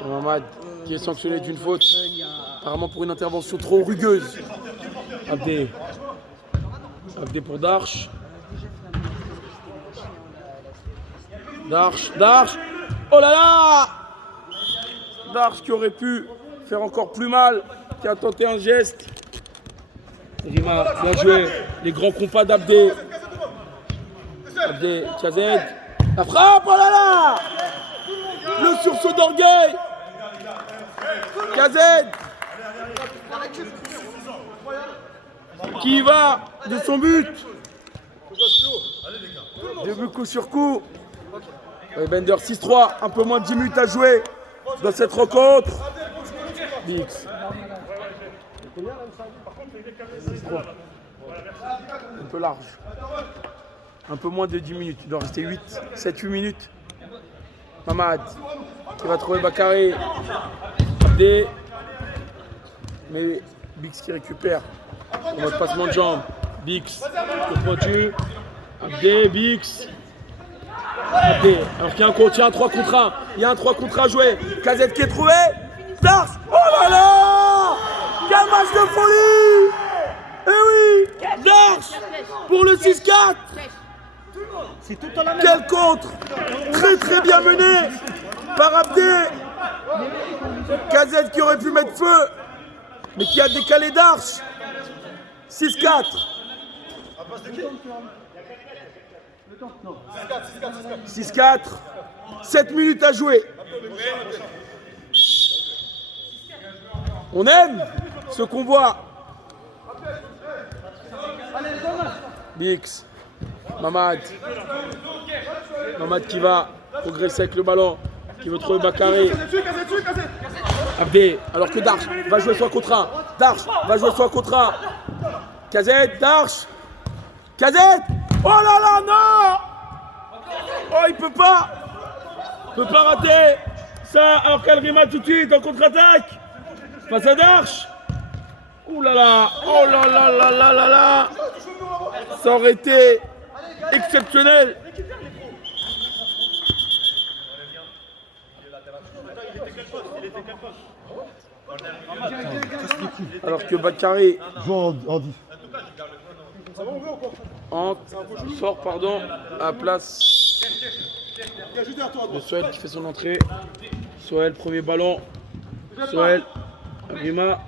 Et Mamad qui est sanctionné d'une faute. Apparemment pour une intervention trop rugueuse. Abdé. Abdé pour Darche. Darche. Oh là là! Darche qui aurait pu faire encore plus mal, qui a tenté un geste. Rima, bien joué. Les grands compas d'Abdé. Abdé, Kazed. La frappe, oh là là! Le sursaut d'orgueil. Kazed. Qui y va de son but. 2 buts coup sur coup. Ouais, Bender 6-3, un peu moins de 10 minutes à jouer dans cette rencontre. Bix. Un peu large. Un peu moins de 10 minutes. Il doit rester 7-8 minutes. Mamad qui va trouver Bakary. Abdé. Mais Bix qui récupère. En mode passement de jambes. Bix. Le pointu. Abdé, Bix. Abdé. Alors qu'il y a un 3 contre 1. Il y a un 3 contre 1 à jouer. Kazet qui est trouvé. Dars. Oh là là! Quel match de folie! Eh oui! Dars pour le 6-4. C'est tout en la même. Quel contre! Très très bien mené par Abdé. Kazet qui aurait pu mettre feu, mais qui a décalé Darche. 6-4. 6-4. 7 minutes à jouer. On aime ce qu'on voit. Bix. Mamad qui va progresser avec le ballon, qui veut trouver Bakary. Abdé, alors que Darche va jouer soit contre 1. Darche va jouer soit contre 1. Kazet, Darche. Kazet. Oh là là, non! Oh, il peut pas rater ça, alors qu'Alrima tout de suite en contre-attaque face à Darche. Ouh là là, oh là là là là là là. Ça aurait été exceptionnel. Alors que Bakary sort à la place de Soel qui fait son entrée. Soel, premier ballon. Soel, Alrima.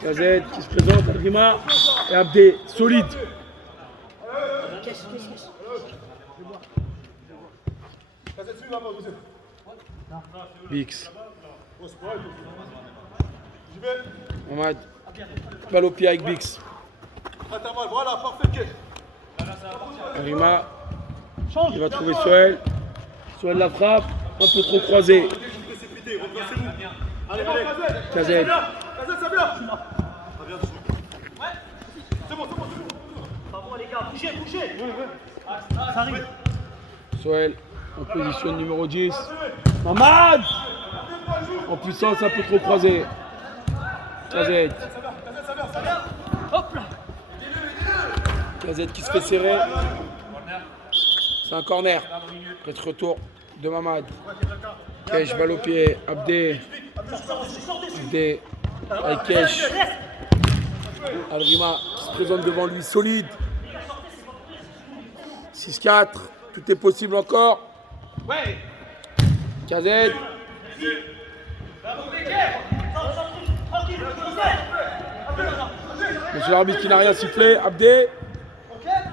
Kazet qui se présente, Alrima et Abdé, solide. Bix. Mamad. Balle au pied avec Bix. Alrima. Il va trouver Soel. Soel la frappe. Un peu trop croisé. Kazet. Ça arrive. Soel en position numéro 10. Mamad en puissance un peu trop croisé. Kazet. Kazet qui se fait serrer. C'est un corner. Après retour de Mamad. Kesh, balle au pied. Abdé. Abdé avec Kesh. Alrima qui se présente devant lui, solide. 6-4, tout est possible encore. Kazet. Monsieur l'arbitre qui n'a rien sifflé. Abdé.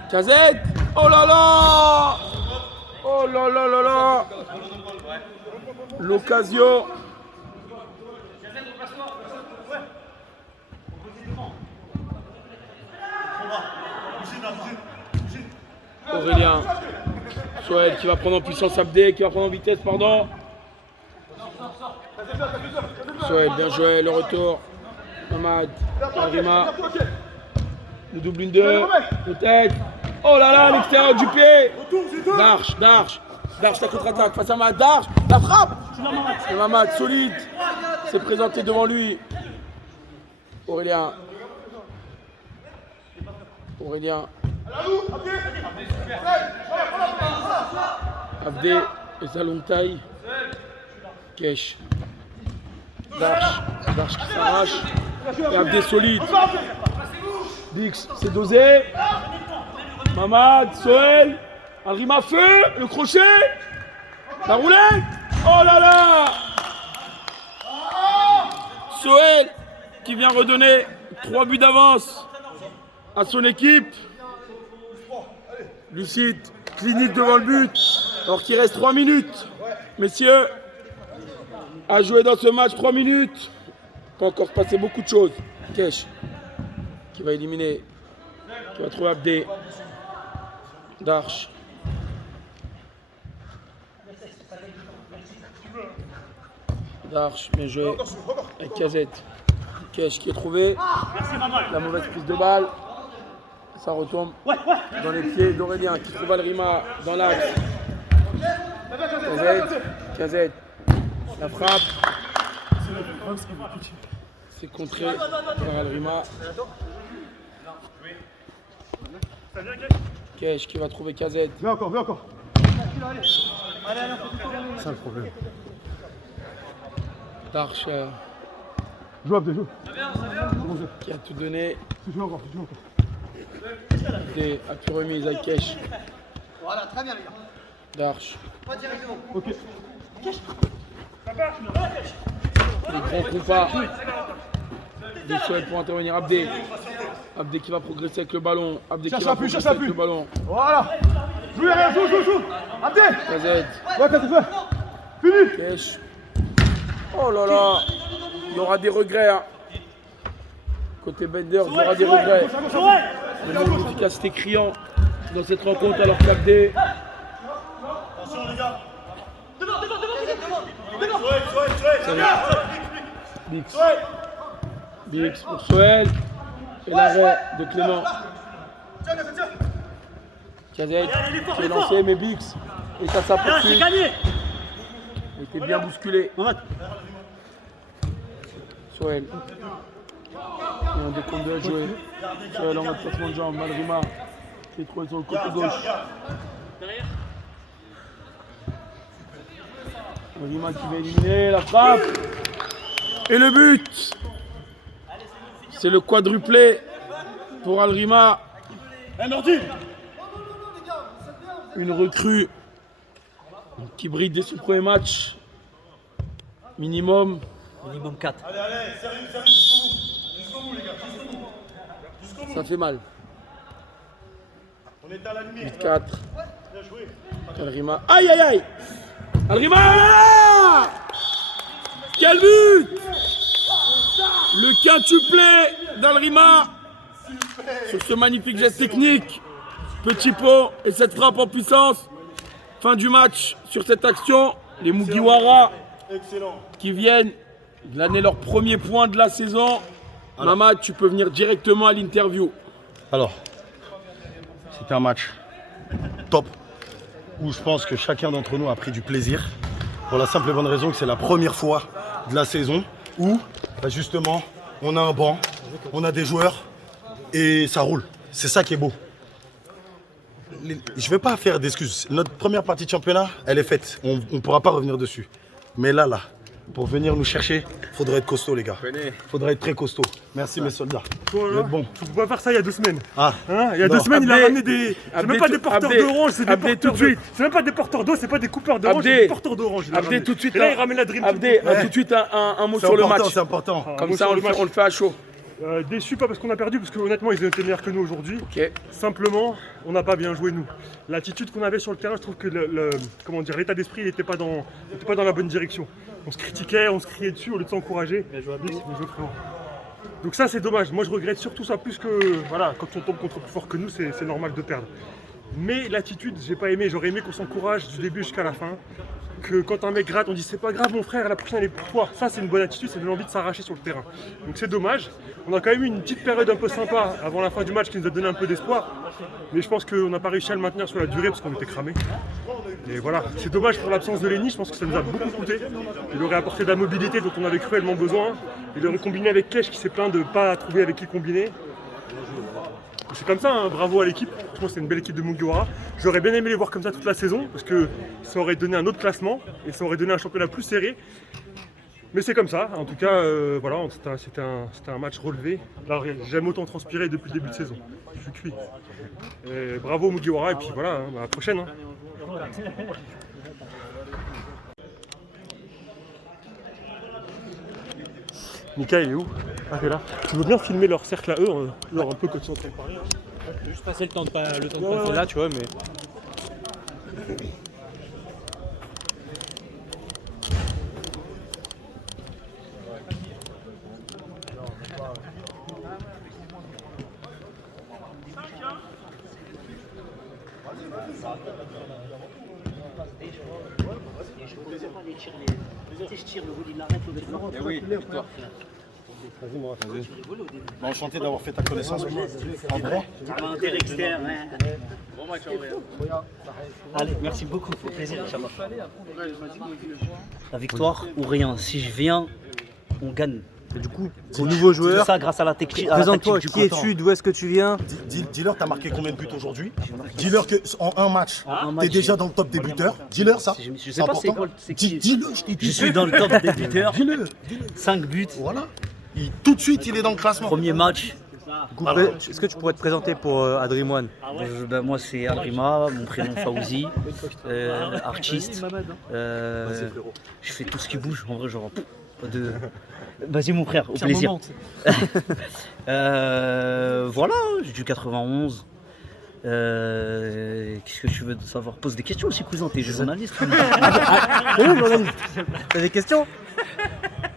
Kazet. Oh là là! Oh là là là là! L'occasion. Aurélien. Soel qui va prendre en puissance Abdé, qui va prendre en vitesse, pardon. Soel, bien joué, le retour. Mamad, Alrima. Le double 1-2, peut-être. Oh là là, à l'extérieur du pied. Darche, la contre-attaque face à Mamad. Darche, la frappe. Et Mamad, solide, s'est présenté devant lui. Aurélien. Abdé et sa longue taille. Kesh. Darche qui s'arrache. Et Abdé solide. Bix, c'est dosé. Mamad, Soel. Alrima, feu. Le crochet. La roulette. Oh là là. Soel qui vient redonner 3 buts d'avance à son équipe. Lucide, clinique devant le but, alors qu'il reste 3 minutes. Messieurs, à jouer dans ce match 3 minutes. Pas encore passé beaucoup de choses. Kesh, qui va éliminer, qui va trouver Abdé. Darche. Darche, bien joué. Avec Cazette. Kesh qui est trouvé. La mauvaise prise de balle. Ça retombe dans les pieds d'Aurélien qui trouve Alrima dans l'axe. Cazette. La frappe. C'est contré par Alrima. Kesh qui va trouver Cazette. Viens encore. C'est ça le problème. Darche Joue Abdé, joue. qui a tout donné. Joue encore. Abdé a pu remise avec Kesh. Voilà, très bien les gars. Darche. Pas directement. Ok. Les grands compas. Des souhaits pour intervenir Abdé. Abdé qui va progresser avec le ballon. Abdé qui va progresser avec le ballon. Voilà. Joue derrière, joue. Abdé. Cazette. Ouais, t'as tout fait. Fini. Kesh. Oh là là. Il y aura des regrets. Hein. Côté Bender, il y aura des regrets. Le manque d'efficacité criant dans cette rencontre alors qu'Abdé. Attention les gars. Bix. Bix pour Soel. Et l'arrêt de Clément. Cazette qui est lancé, mais Bix est à sa poursuite. Il était bien bousculé. Soel. Et un décompte de jouer. Soel en mode placement de jambes. Alrima qui est trouvé sur le côté gauche. Alrima qui va éliminer la frappe. Et le but. C'est le quadruplé pour Alrima. Une recrue qui brille dès son premier match. Minimum 4. Allez, sérieux, jusqu'au bout les gars, jusqu'au bout. Ça fait mal. On est à la lumière. 4. Bien joué. Alrima. Aïe aïe aïe. Alrima. Quel but. Le quintuplé d'Alrima sur ce magnifique geste technique. Petit pot et cette frappe en puissance. Fin du match sur cette action. Les Mugiwara Excellent. qui viennent glaner leur premier point de la saison. Mamad, tu peux venir directement à l'interview. Alors, c'était un match top où je pense que chacun d'entre nous a pris du plaisir pour la simple et bonne raison que c'est la première fois de la saison où justement on a un banc, on a des joueurs et ça roule. C'est ça qui est beau. Je ne vais pas faire d'excuses. Notre première partie de championnat, elle est faite. On ne pourra pas revenir dessus. Mais là, pour venir nous chercher, il faudrait être costaud, les gars. Il faudrait être très costaud. Merci, mes soldats. Vous êtes bons. Faut pas faire ça il y a 2 semaines. Ah, Hein, il y a Non. 2 semaines, il a Abdé, ramené des. C'est même pas des porteurs Abdé, d'orange, c'est des Abdé, porteurs tout de de. suite. C'est même pas des porteurs d'eau, c'est pas des coupeurs d'orange, Abdé, c'est des porteurs d'orange. il a Abdé, ramené. tout de suite. Et là, il ramène la Dream Team. Abdé, tout de suite un mot c'est sur le important, match. c'est important. Comme mot ça, sur on le le, match. fait, on le fait à chaud. Déçu pas parce qu'on a perdu, parce que honnêtement ils étaient meilleurs que nous aujourd'hui. Ok. Simplement, on n'a pas bien joué nous. L'attitude qu'on avait sur le terrain, je trouve que comment dire, l'état d'esprit n'était pas dans la bonne direction. On se critiquait, on se criait dessus au lieu de s'encourager. Bien joué, frérot. Donc ça c'est dommage. Moi je regrette surtout ça plus que voilà, quand on tombe contre plus fort que nous, c'est normal de perdre. Mais l'attitude, j'ai pas aimé. J'aurais aimé qu'on s'encourage du début jusqu'à la fin. Que quand un mec gratte, on dit c'est pas grave mon frère, la prochaine elle est pour toi. Ça c'est une bonne attitude, c'est de l'envie de s'arracher sur le terrain. Donc c'est dommage. On a quand même eu une petite période un peu sympa avant la fin du match qui nous a donné un peu d'espoir. Mais je pense qu'on n'a pas réussi à le maintenir sur la durée parce qu'on était cramés. Et voilà, c'est dommage pour l'absence de Lenny, je pense que ça nous a beaucoup coûté. Il aurait apporté de la mobilité dont on avait cruellement besoin. Il aurait combiné avec Kesh qui s'est plaint de ne pas trouver avec qui combiner. C'est comme ça, hein. Bravo à l'équipe. Franchement, c'est une belle équipe de Mugiwara. J'aurais bien aimé les voir comme ça toute la saison parce que ça aurait donné un autre classement et ça aurait donné un championnat plus serré. Mais c'est comme ça. En tout cas, voilà, c'était un match relevé. Là, j'ai jamais autant transpiré depuis le début de saison. Je suis cuit. Et bravo Mugiwara et puis voilà, hein, à la prochaine. Hein. Mika, il est où? Ah, il est là. Tu veux bien filmer leur cercle à eux, genre un peu quand ils sont en train de parler. Je vais juste passer le temps de passer là, tu vois, mais. je tire le volet, il arrête le Oui, victoire. Enchanté d'avoir fait ta connaissance. En vrai. Inter-externe. Allez, merci beaucoup, au plaisir, Inch'Allah. La victoire ou rien. Si je viens, on gagne. Et du coup, c'est nouveau C'est joueur. ça grâce à la technique. Présente-toi, qui es-tu, d'où est-ce que tu viens? Dis-leur, t'as marqué combien de buts aujourd'hui? Dis-leur qu'en un match, un match, t'es déjà dans le top des buteurs. Dis-leur ça. Je C'est sais pas c'est important. quoi, c'est qui. Dis-le, je t'ai dit. Je suis dans le top des buteurs. Dis-le. 5 buts. Voilà. Tout de suite, il est dans le classement. Premier match. Est-ce que tu pourrais te présenter pour Adrim One? Moi c'est Alrima, mon prénom Fawzi, artiste. Je fais tout ce qui bouge en vrai, genre. Vas-y mon frère, au plaisir. Voilà, j'ai du 91. Qu'est-ce que tu veux savoir? Pose des questions aussi, cousin, t'es journaliste. T'as des questions?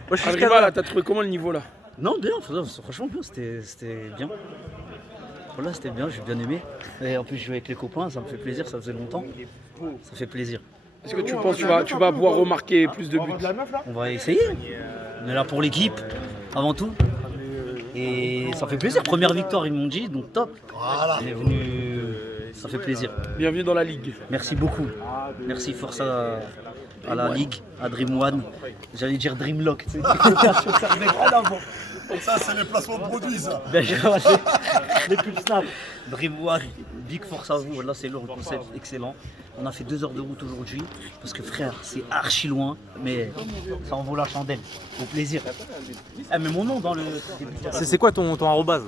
Moi, je suis Arriva là, t'as trouvé comment le niveau là? Non, bien, franchement bien, c'était bien. Voilà, c'était bien, j'ai bien aimé. Et en plus, je joue avec les copains, ça me fait plaisir, ça faisait longtemps. Ça fait plaisir. Est-ce que tu penses que tu vas pouvoir remarquer plus de buts? On va essayer. On est là pour l'équipe, avant tout. Et ça fait plaisir. Première victoire, ils m'ont dit, donc top. Voilà. On est venu. Ça fait plaisir. Bienvenue dans la ligue. Merci beaucoup. Merci, force à la Ligue, à Dream One. J'allais dire Dreamlock. Tu sais. Ça, c'est les placements de produits, ça. Les pubs snap. Dream One, big force à vous. Là, c'est lourd, le concept excellent. On a fait 2 heures de route aujourd'hui. Parce que frère, c'est archi loin. Mais ça en vaut la chandelle. Au plaisir. Ah, mais mon nom dans le. C'est quoi ton arrobase?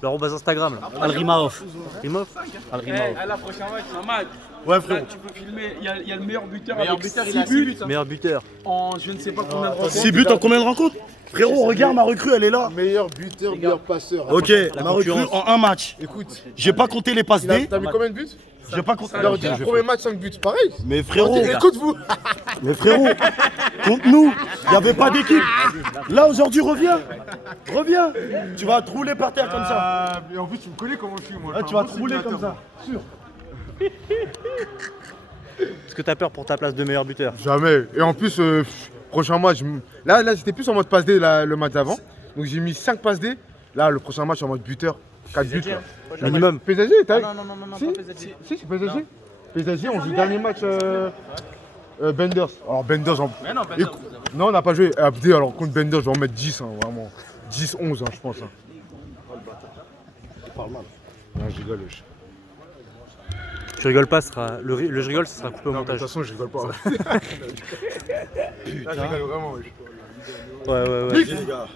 Le arrobase Instagram là? Alrimaoff. Rimov? Alrimaoff. À la prochaine match, Samad. Ouais, Là, frérot. tu peux filmer. Il y a le meilleur buteur avec 6 buts Meilleur buteur. en je ne sais pas combien de rencontres. 6 buts en combien de rencontres? Frérot, regarde ma recrue, elle est là. Meilleur buteur, meilleur passeur. Ok, ma recrue en un match. Écoute, J'ai pas compté les passes D. t'as mis combien de buts? J'ai pas compté. Alors, le premier match, 5 buts, pareil. Mais frérot, Écoute-vous. contre nous, il n'y avait pas d'équipe. Là, aujourd'hui, reviens. Reviens. Tu vas te rouler par terre comme ça. Et en plus, tu me connais comment je suis, moi. Ouais, tu vas te rouler comme ça. Sûr. Est-ce que t'as peur pour ta place de meilleur buteur? Jamais. Et en plus, prochain match, là c'était plus en mode passe D le match d'avant. Donc j'ai mis 5 passes D. Là, le prochain match en mode buteur. 4 buts. Là. Minimum. PSG, t'as Non, si, pas PSG. Si, c'est PSG. PSG, on joue le dernier match Benders. Alors Benders, Mais non, Bender, non, on n'a pas joué. Abdé, alors contre Benders, je vais en mettre 10, hein, vraiment. 10, 11, hein, je pense. Hein. Non, je rigole. Tu rigoles pas, je rigole, ça sera coupé au Non, mais de montage. toute façon, je rigole pas. Putain. Je rigole vraiment, wesh. Ouais. Vas-y, les gars.